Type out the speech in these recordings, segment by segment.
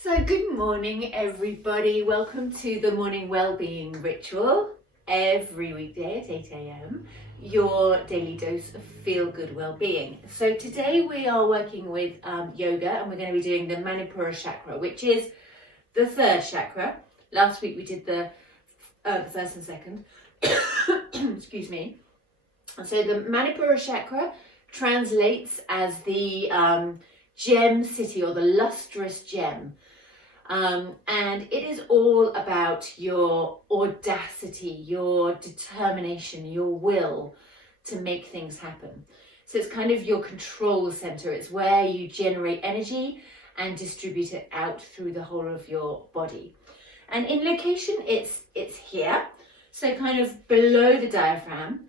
So good morning everybody, welcome to the morning wellbeing ritual every weekday at 8 a.m, your daily dose of feel-good well-being. So today we are working with yoga, and we're going to be doing the Manipura Chakra, which is the third chakra. Last week we did the first and second. Excuse me. So the Manipura Chakra translates as the gem city, or the lustrous gem. And it is all about your audacity, your determination, your will to make things happen. So it's kind of your control center. It's where you generate energy and distribute it out through the whole of your body. And in location, it's here, so kind of below the diaphragm.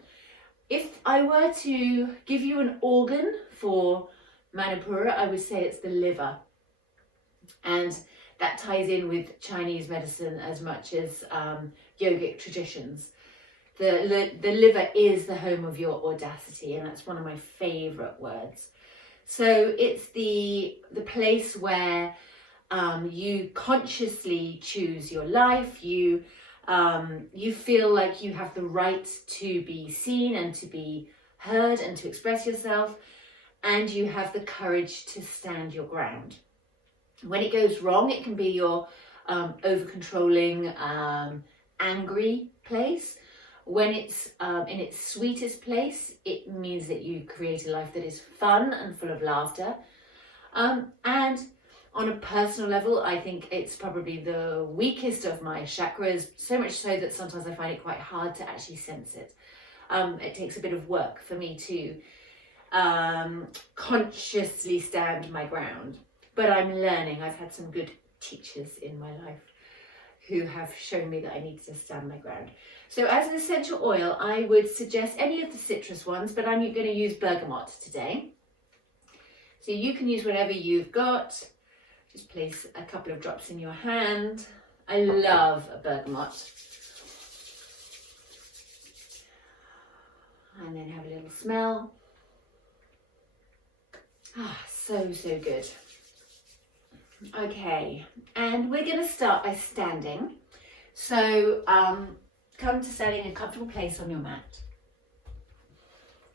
If I were to give you an organ for Manipura, I would say it's the liver. And that ties in with Chinese medicine as much as yogic traditions. The liver is the home of your audacity, and that's one of my favorite words. So it's the place where you consciously choose your life. You feel like you have the right to be seen and to be heard and to express yourself, and you have the courage to stand your ground. When it goes wrong, it can be your over-controlling, angry place. When it's in its sweetest place, it means that you create a life that is fun and full of laughter. And on a personal level, I think it's probably the weakest of my chakras, so much so that sometimes I find it quite hard to actually sense it. It takes a bit of work for me to consciously stand my ground. But I'm learning. I've had some good teachers in my life who have shown me that I need to stand my ground. So as an essential oil, I would suggest any of the citrus ones, but I'm going to use bergamot today. So you can use whatever you've got. Just place a couple of drops in your hand. I love a bergamot. And then have a little smell. Ah, so good. Okay, and we're going to start by standing. So come to standing in a comfortable place on your mat.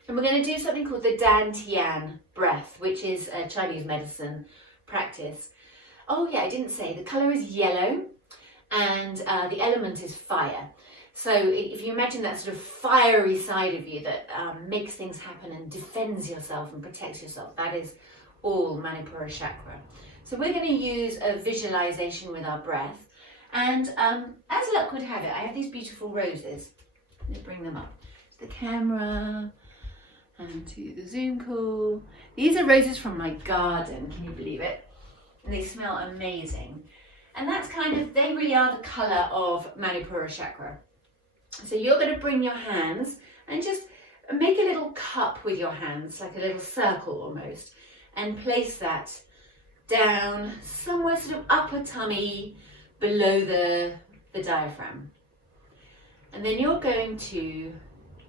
And we're going to do something called the Tien Breath, which is a Chinese medicine practice. Oh yeah, I didn't say, the colour is yellow, and the element is fire. So if you imagine that sort of fiery side of you that makes things happen and defends yourself and protects yourself, that is all Manipura Chakra. So we're going to use a visualization with our breath, and as luck would have it, I have these beautiful roses. Let's bring them up to the camera and to the Zoom call. These are roses from my garden, can you believe it? And they smell amazing. And that's kind of, they really are the colour of Manipura Chakra. So you're going to bring your hands and just make a little cup with your hands, like a little circle almost, and place that down somewhere sort of upper tummy below the diaphragm. And then you're going to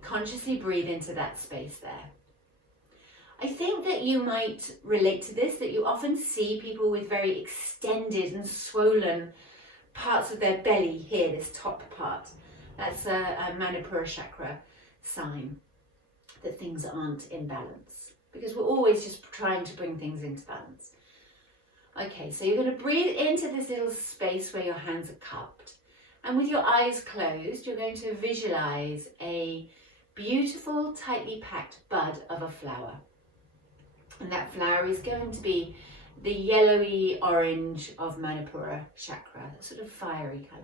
consciously breathe into that space there. I think that you might relate to this, that you often see people with very extended and swollen parts of their belly here, this top part. That's a Manipura Chakra sign that things aren't in balance, because we're always just trying to bring things into balance. Okay, so you're going to breathe into this little space where your hands are cupped. And with your eyes closed, you're going to visualize a beautiful, tightly packed bud of a flower. And that flower is going to be the yellowy orange of Manipura Chakra, that sort of fiery colour.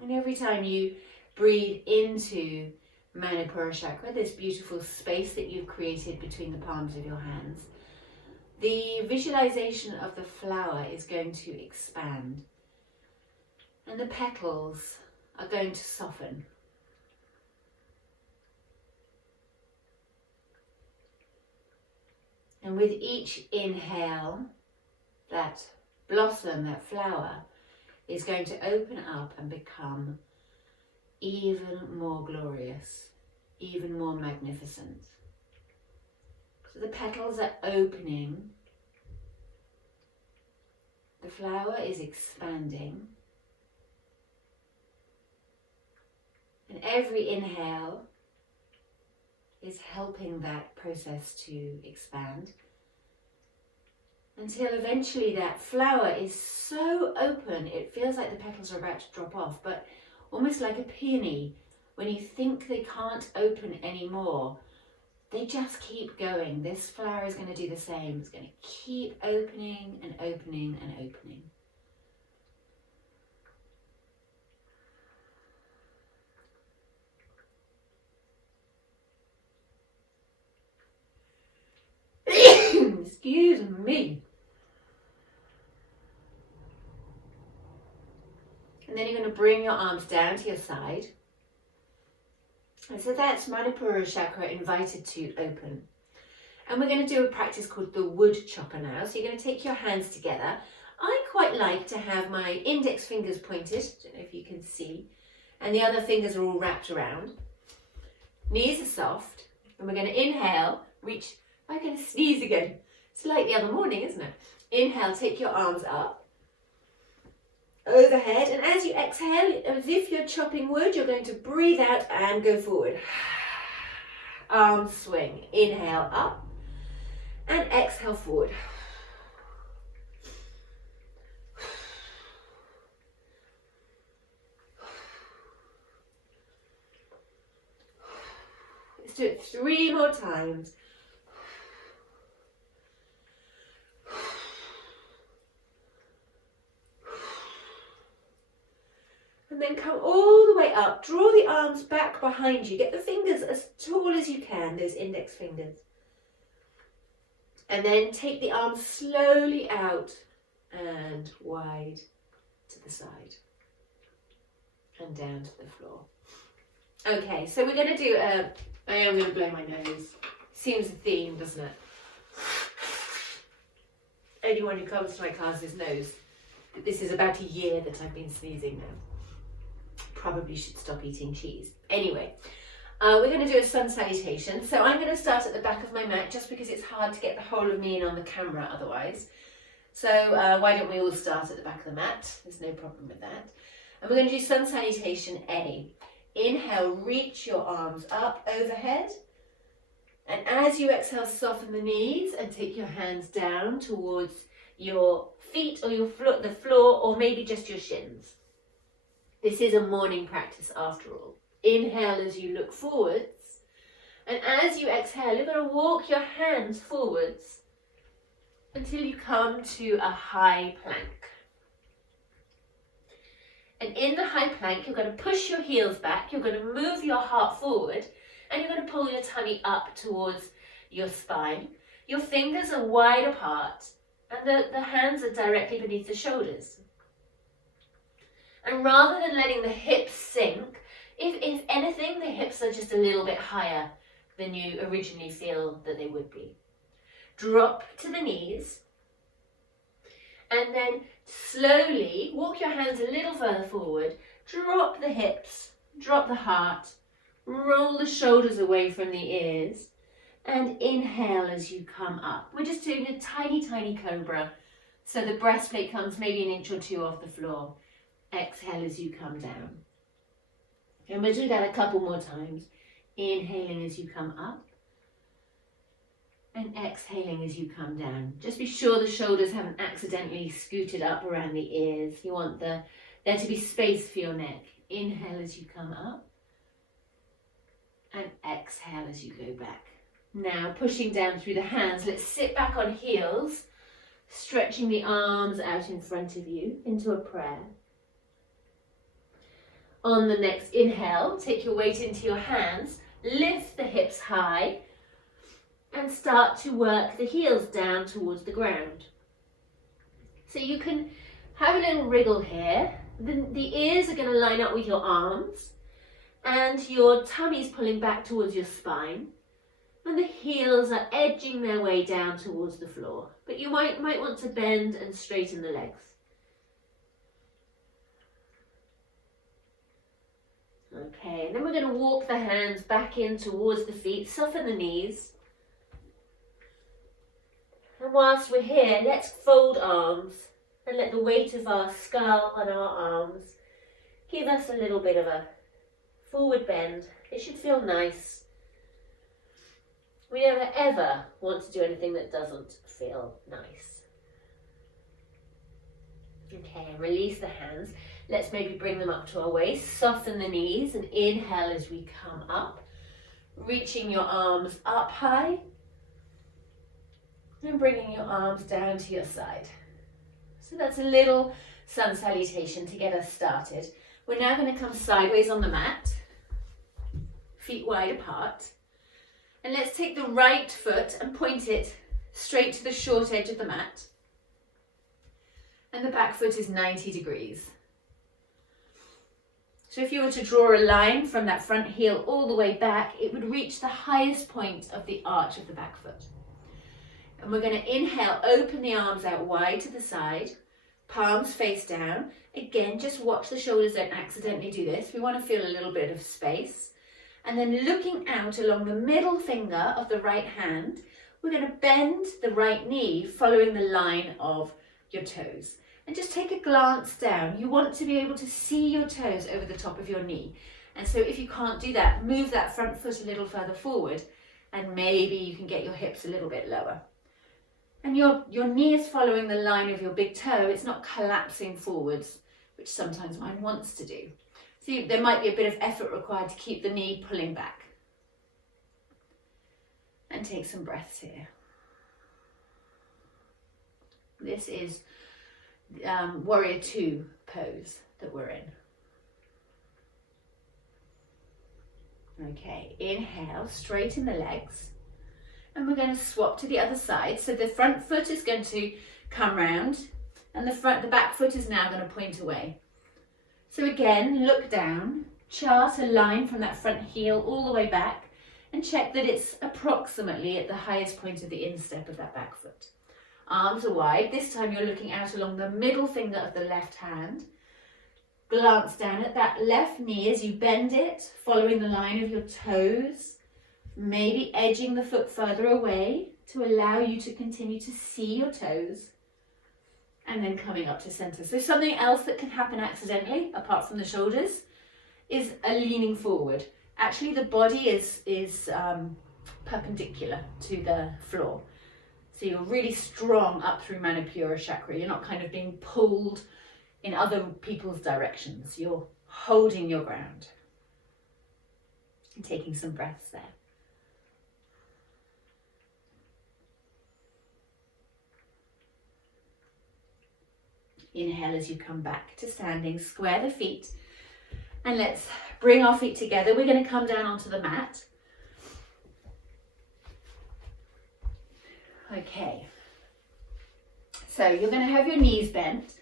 And every time you breathe into Manipura Chakra, this beautiful space that you've created between the palms of your hands, the visualization of the flower is going to expand, and the petals are going to soften. And with each inhale, that blossom, that flower, is going to open up and become even more glorious, even more magnificent. So the petals are opening. The flower is expanding. And every inhale is helping that process to expand until eventually that flower is so open it feels like the petals are about to drop off, but almost like a peony, when you think they can't open anymore, they just keep going. This flower is going to do the same. It's going to keep opening and opening and opening. Excuse me. And then you're going to bring your arms down to your side. And so that's Manipura Chakra invited to open. And we're going to do a practice called the Woodchopper now. So you're going to take your hands together. I quite like to have my index fingers pointed. I don't know if you can see. And the other fingers are all wrapped around. Knees are soft. And we're going to inhale, reach. I'm going to sneeze again. It's like the other morning, isn't it? Inhale, take your arms up, overhead, and as you exhale, as if you're chopping wood, you're going to breathe out and go forward. Arms swing. Inhale up, and exhale forward. Let's do it 3 more times. And then come all the way up. Draw the arms back behind you. Get the fingers as tall as you can, those index fingers. And then take the arms slowly out and wide to the side. And down to the floor. Okay, so we're going to do I am going to blow my nose. Seems a theme, doesn't it? Anyone who comes to my classes knows that this is about a year that I've been sneezing now. Probably should stop eating cheese. Anyway, we're going to do a sun salutation. So I'm going to start at the back of my mat just because it's hard to get the whole of me in on the camera otherwise. So why don't we all start at the back of the mat? There's no problem with that. And we're going to do sun salutation A. Inhale, reach your arms up overhead. And as you exhale, soften the knees and take your hands down towards your feet or your the floor, or maybe just your shins. This is a morning practice after all. Inhale as you look forwards. And as you exhale, you're going to walk your hands forwards until you come to a high plank. And in the high plank, you're going to push your heels back. You're going to move your heart forward. And you're going to pull your tummy up towards your spine. Your fingers are wide apart. And the hands are directly beneath the shoulders. And rather than letting the hips sink, if anything, the hips are just a little bit higher than you originally feel that they would be. Drop to the knees. And then slowly walk your hands a little further forward. Drop the hips, drop the heart. Roll the shoulders away from the ears. And inhale as you come up. We're just doing a tiny, tiny cobra. So the breastplate comes maybe 1 inch or 2 off the floor. Exhale as you come down. And we'll do that a couple more times. Inhaling as you come up. And exhaling as you come down. Just be sure the shoulders haven't accidentally scooted up around the ears. You want there to be space for your neck. Inhale as you come up. And exhale as you go back. Now pushing down through the hands, let's sit back on heels, stretching the arms out in front of you into a prayer. On the next inhale, take your weight into your hands, lift the hips high, and start to work the heels down towards the ground. So you can have a little wriggle here. The ears are going to line up with your arms, and your tummy's pulling back towards your spine. And the heels are edging their way down towards the floor. But you might want to bend and straighten the legs. Okay, and then we're going to walk the hands back in towards the feet. Soften the knees. And whilst we're here, let's fold arms and let the weight of our skull and our arms give us a little bit of a forward bend. It should feel nice. We don't ever want to do anything that doesn't feel nice. Okay, and release the hands. Let's maybe bring them up to our waist, soften the knees and inhale as we come up, reaching your arms up high and bringing your arms down to your side. So that's a little sun salutation to get us started. We're now going to come sideways on the mat, feet wide apart, and let's take the right foot and point it straight to the short edge of the mat, and the back foot is 90 degrees. So if you were to draw a line from that front heel all the way back, it would reach the highest point of the arch of the back foot. And we're going to inhale, open the arms out wide to the side, palms face down. Again, just watch the shoulders, don't accidentally do this. We want to feel a little bit of space. And then looking out along the middle finger of the right hand, we're going to bend the right knee following the line of your toes. And just take a glance down. You want to be able to see your toes over the top of your knee. And so if you can't do that, move that front foot a little further forward, and maybe you can get your hips a little bit lower. And your knee is following the line of your big toe. It's not collapsing forwards, which sometimes mine wants to do. So there might be a bit of effort required to keep the knee pulling back. And take some breaths here. This is Warrior 2 pose that we're in. Okay, inhale, straighten the legs, and we're going to swap to the other side. So the front foot is going to come round, and the back foot is now going to point away. So again, look down, chart a line from that front heel all the way back, and check that it's approximately at the highest point of the instep of that back foot. Arms are wide. This time you're looking out along the middle finger of the left hand. Glance down at that left knee as you bend it, following the line of your toes, maybe edging the foot further away to allow you to continue to see your toes, and then coming up to center. So something else that can happen accidentally, apart from the shoulders, is a leaning forward. Actually, the body is perpendicular to the floor. So you're really strong up through Manipura Chakra. You're not kind of being pulled in other people's directions. You're holding your ground. And taking some breaths there. Inhale as you come back to standing. Square the feet. And let's bring our feet together. We're going to come down onto the mat. Okay, so you're going to have your knees bent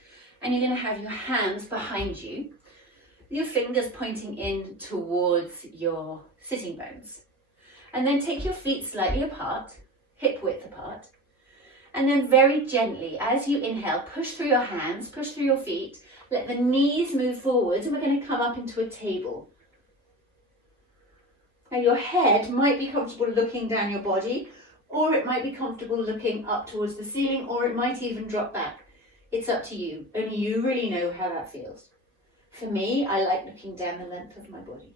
and you're going to have your hands behind you, your fingers pointing in towards your sitting bones. And then take your feet slightly apart, hip width apart, and then very gently, as you inhale, push through your hands, push through your feet, let the knees move forwards, and we're going to come up into a table. Now your head might be comfortable looking down your body, or it might be comfortable looking up towards the ceiling, or it might even drop back. It's up to you. Only you really know how that feels. For me, I like looking down the length of my body.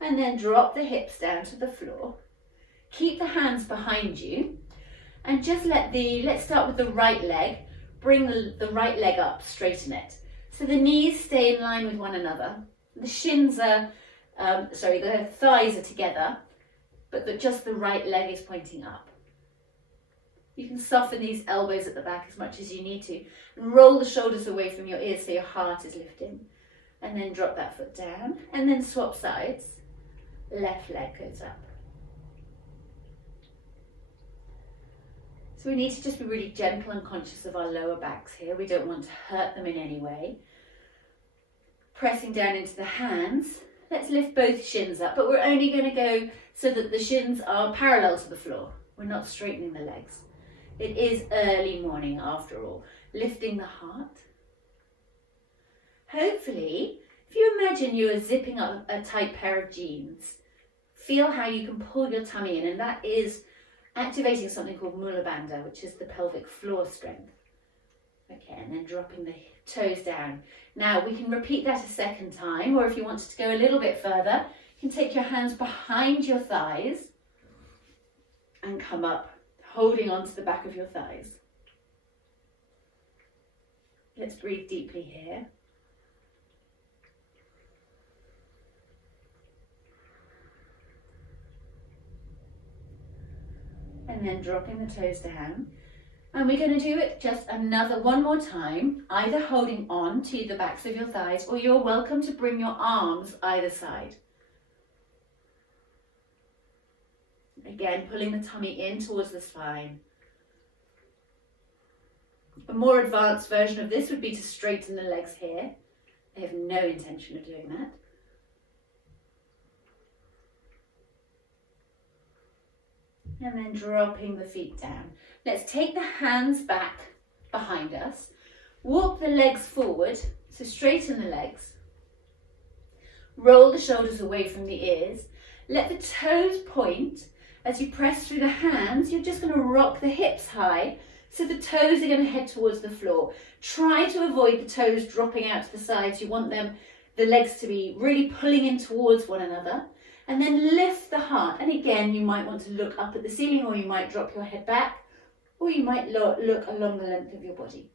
And then drop the hips down to the floor. Keep the hands behind you, and just let's start with the right leg. Bring the right leg up, straighten it. So the knees stay in line with one another. The shins are, the thighs are together, but just the right leg is pointing up. You can soften these elbows at the back as much as you need to, and roll the shoulders away from your ears so your heart is lifting. And then drop that foot down, and then swap sides. Left leg goes up. So we need to just be really gentle and conscious of our lower backs here. We don't want to hurt them in any way. Pressing down into the hands. Let's lift both shins up, but we're only going to go so that the shins are parallel to the floor. We're not straightening the legs. It is early morning after all. Lifting the heart. Hopefully, if you imagine you are zipping up a tight pair of jeans, feel how you can pull your tummy in, and that is activating something called Mula Bandha, which is the pelvic floor strength. Okay, and then dropping the toes down. Now we can repeat that a second time, or if you wanted to go a little bit further, you can take your hands behind your thighs and come up, holding onto the back of your thighs. Let's breathe deeply here. And then dropping the toes down. And we're going to do it just one more time, either holding on to the backs of your thighs, or you're welcome to bring your arms either side. Again, pulling the tummy in towards the spine. A more advanced version of this would be to straighten the legs here. I have no intention of doing that. And then dropping the feet down. Let's take the hands back behind us. Walk the legs forward, so straighten the legs. Roll the shoulders away from the ears. Let the toes point. As you press through the hands, you're just going to rock the hips high, so the toes are going to head towards the floor. Try to avoid the toes dropping out to the sides. You want the legs to be really pulling in towards one another. And then lift the heart. And again, you might want to look up at the ceiling, or you might drop your head back, or you might look along the length of your body.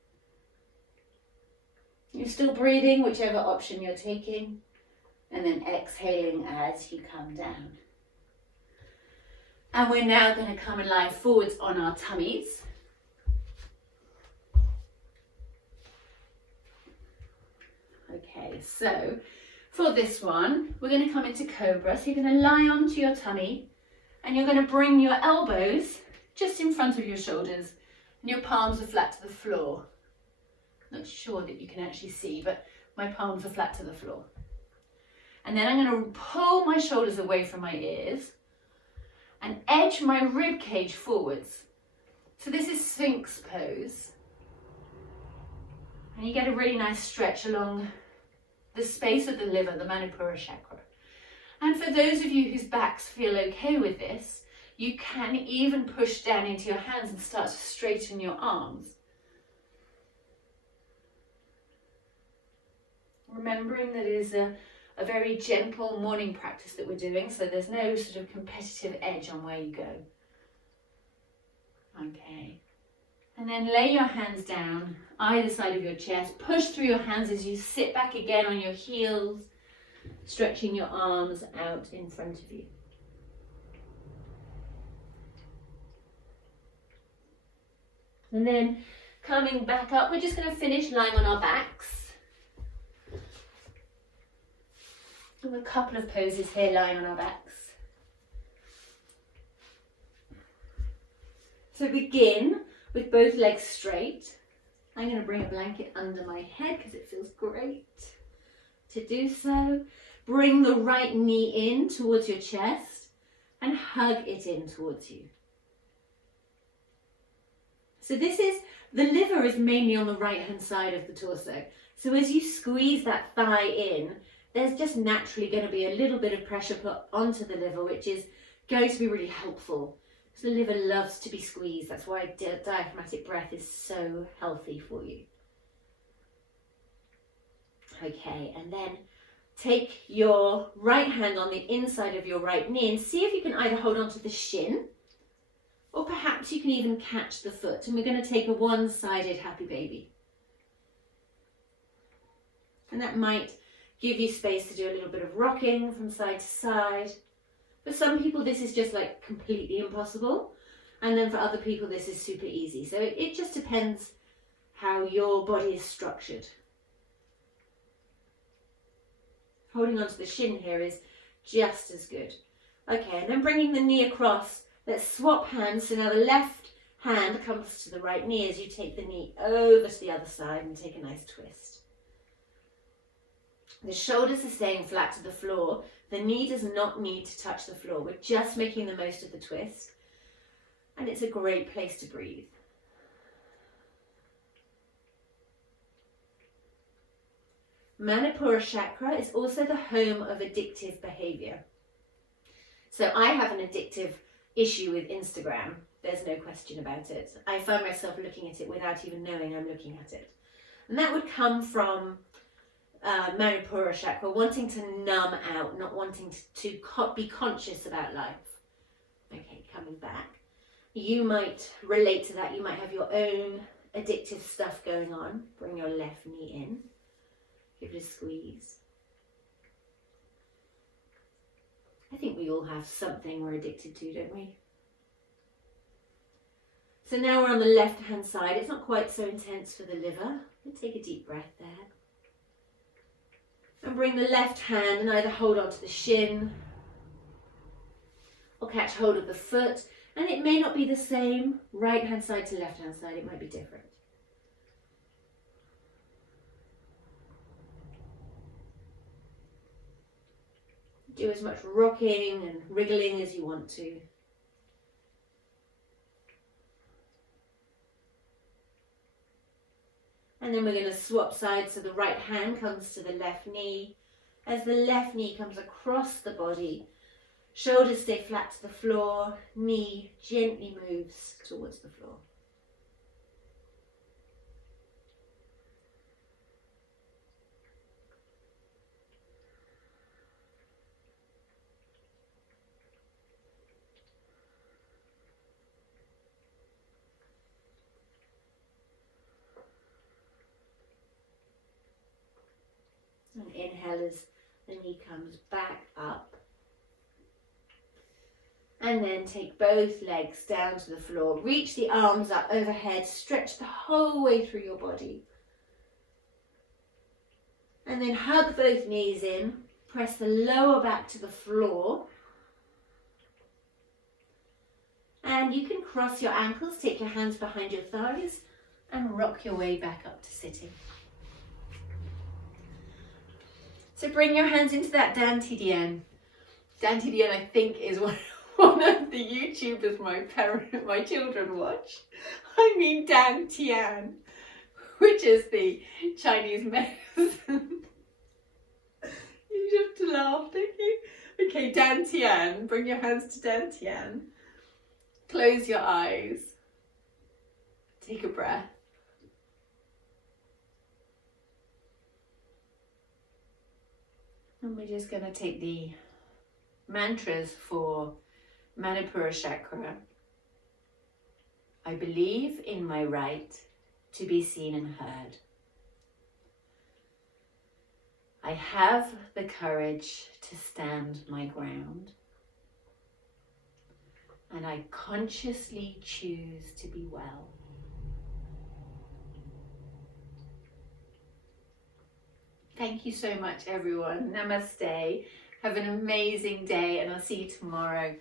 You're still breathing, whichever option you're taking, and then exhaling as you come down. And we're now going to come and lie forwards on our tummies. Okay, so for this one, we're going to come into Cobra. So you're going to lie onto your tummy, and you're going to bring your elbows just in front of your shoulders, and your palms are flat to the floor. Not sure that you can actually see, but my palms are flat to the floor. And then I'm going to pull my shoulders away from my ears and edge my rib cage forwards. So this is Sphinx pose. And you get a really nice stretch along the space of the liver, the Manipura Chakra. And for those of you whose backs feel okay with this, you can even push down into your hands and start to straighten your arms. Remembering that it is a very gentle morning practice that we're doing, so there's no sort of competitive edge on where you go. Okay. And then lay your hands down either side of your chest. Push through your hands as you sit back again on your heels, stretching your arms out in front of you. And then coming back up, we're just going to finish lying on our backs. We have a couple of poses here lying on our backs. So begin with both legs straight. I'm going to bring a blanket under my head because it feels great to do so. Bring the right knee in towards your chest and hug it in towards you. So the liver is mainly on the right hand side of the torso. So as you squeeze that thigh in, there's just naturally going to be a little bit of pressure put onto the liver, which is going to be really helpful. So the liver loves to be squeezed. That's why diaphragmatic breath is so healthy for you. Okay, and then take your right hand on the inside of your right knee and see if you can either hold on to the shin, or perhaps you can even catch the foot. And we're going to take a one-sided happy baby. And that might give you space to do a little bit of rocking from side to side. For some people, this is just like completely impossible. And then for other people, this is super easy. So it just depends how your body is structured. Holding onto the shin here is just as good. Okay, and then bringing the knee across. Let's swap hands. So now the left hand comes to the right knee as you take the knee over to the other side and take a nice twist. The shoulders are staying flat to the floor. The knee does not need to touch the floor. We're just making the most of the twist. And it's a great place to breathe. Manipura Chakra is also the home of addictive behavior. So I have an addictive issue with Instagram. There's no question about it. I find myself looking at it without even knowing I'm looking at it. And that would come from Manipura Chakra, wanting to numb out, not wanting to be conscious about life. Okay, coming back. You might relate to that. You might have your own addictive stuff going on. Bring your left knee in. Give it a squeeze. I think we all have something we're addicted to, don't we? So now we're on the left hand side. It's not quite so intense for the liver. We'll take a deep breath there. And bring the left hand and either hold onto the shin or catch hold of the foot. And it may not be the same right hand side to left hand side. It might be different. Do as much rocking and wriggling as you want to. And then we're going to swap sides so the right hand comes to the left knee. As the left knee comes across the body, shoulders stay flat to the floor, knee gently moves towards the floor. And inhale as the knee comes back up. And then take both legs down to the floor. Reach the arms up overhead. Stretch the whole way through your body. And then hug both knees in. Press the lower back to the floor. And you can cross your ankles. Take your hands behind your thighs and rock your way back up to sitting. So bring your hands into that Tien. Tien, I think, is one of the YouTubers my children watch. I mean Tien, which is the Chinese medicine. You have to laugh, don't you? Okay, Tien. Bring your hands to Tien. Close your eyes. Take a breath. And we're just going to take the mantras for Manipura Chakra. I believe in my right to be seen and heard. I have the courage to stand my ground. And I consciously choose to be well. Thank you so much, everyone. Namaste. Have an amazing day, and I'll see you tomorrow.